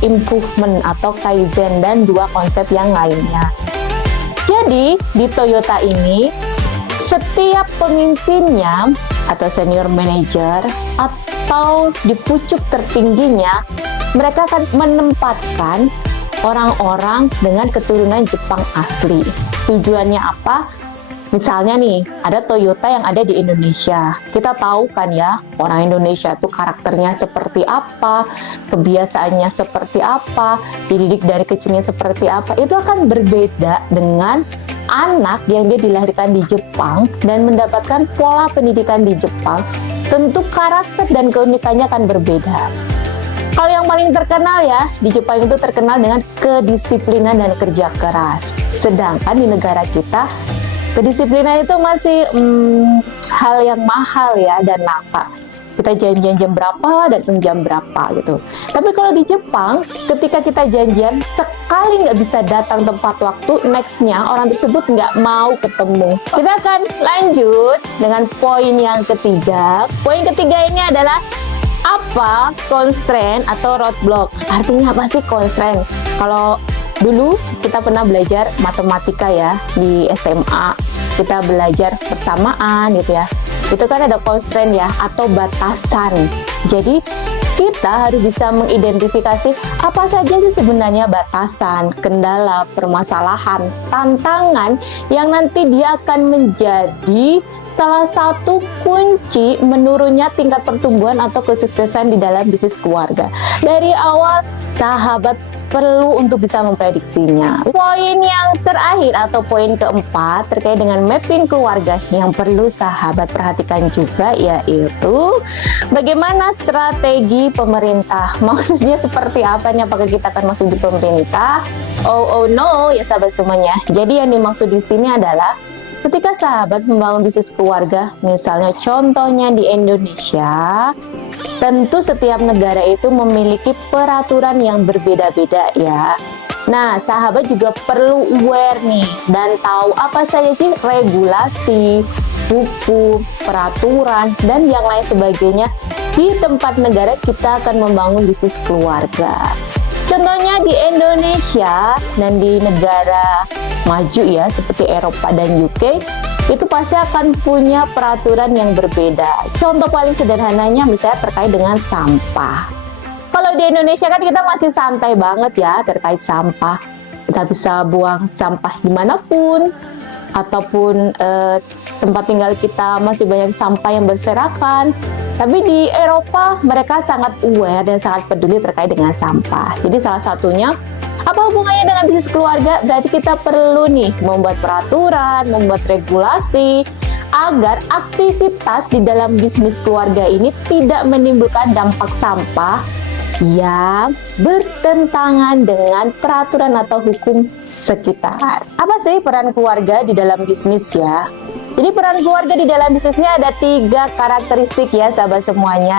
improvement atau kaizen dan 2 konsep yang lainnya. Jadi di Toyota ini setiap pemimpinnya atau senior manager atau di pucuk tertingginya mereka akan menempatkan orang-orang dengan keturunan Jepang asli. Tujuannya apa? Misalnya nih, ada Toyota yang ada di Indonesia. Kita tahu kan ya, orang Indonesia tuh karakternya seperti apa, kebiasaannya seperti apa, dididik dari kecilnya seperti apa. Itu akan berbeda dengan anak yang dia dilahirkan di Jepang dan mendapatkan pola pendidikan di Jepang. Tentu karakter dan keunikannya akan berbeda. Kalau yang paling terkenal ya, di Jepang itu terkenal dengan kedisiplinan dan kerja keras. Sedangkan di negara kita, kedisiplinan itu masih hal yang mahal ya dan langka. Kita janjian jam berapa dan jam berapa gitu. Tapi kalau di Jepang, ketika kita janjian sekali nggak bisa datang tepat waktu, nextnya orang tersebut nggak mau ketemu. Kita akan lanjut dengan poin yang ketiga. Poin ketiga ini adalah apa constraint atau roadblock. Artinya apa sih constraint? Kalau dulu kita pernah belajar matematika ya di SMA, kita belajar persamaan gitu ya. Itu kan ada constraint ya atau batasan. Jadi kita harus bisa mengidentifikasi apa saja sih sebenarnya batasan, kendala, permasalahan, tantangan yang nanti dia akan menjadi salah satu kunci menurunnya tingkat pertumbuhan atau kesuksesan di dalam bisnis keluarga. Dari awal sahabat perlu untuk bisa memprediksinya. Poin yang terakhir atau poin keempat terkait dengan mapping keluarga yang perlu sahabat perhatikan juga, yaitu bagaimana strategi pemerintah. Maksudnya seperti apa nih, apakah kita akan masuk di pemerintah? Oh no ya sahabat semuanya. Jadi yang dimaksud di sini adalah ketika sahabat membangun bisnis keluarga, misalnya contohnya di Indonesia, tentu setiap negara itu memiliki peraturan yang berbeda-beda ya. Nah, sahabat juga perlu aware nih dan tahu apa saja sih regulasi, hukum, peraturan, dan yang lain sebagainya di tempat negara kita akan membangun bisnis keluarga. Contohnya di Indonesia dan di negara maju ya seperti Eropa dan UK, itu pasti akan punya peraturan yang berbeda. Contoh paling sederhananya misalnya terkait dengan sampah. Kalau di Indonesia kan kita masih santai banget ya terkait sampah. Kita bisa buang sampah dimanapun, ataupun tempat tinggal kita masih banyak sampah yang berserakan. Tapi di Eropa mereka sangat aware dan sangat peduli terkait dengan sampah. Jadi salah satunya, apa hubungannya dengan bisnis keluarga? Berarti kita perlu nih membuat peraturan, membuat regulasi agar aktivitas di dalam bisnis keluarga ini tidak menimbulkan dampak sampah yang bertentangan dengan peraturan atau hukum sekitar. Apa sih peran keluarga di dalam bisnis ya? Jadi peran keluarga di dalam bisnisnya ada 3 karakteristik ya sahabat semuanya.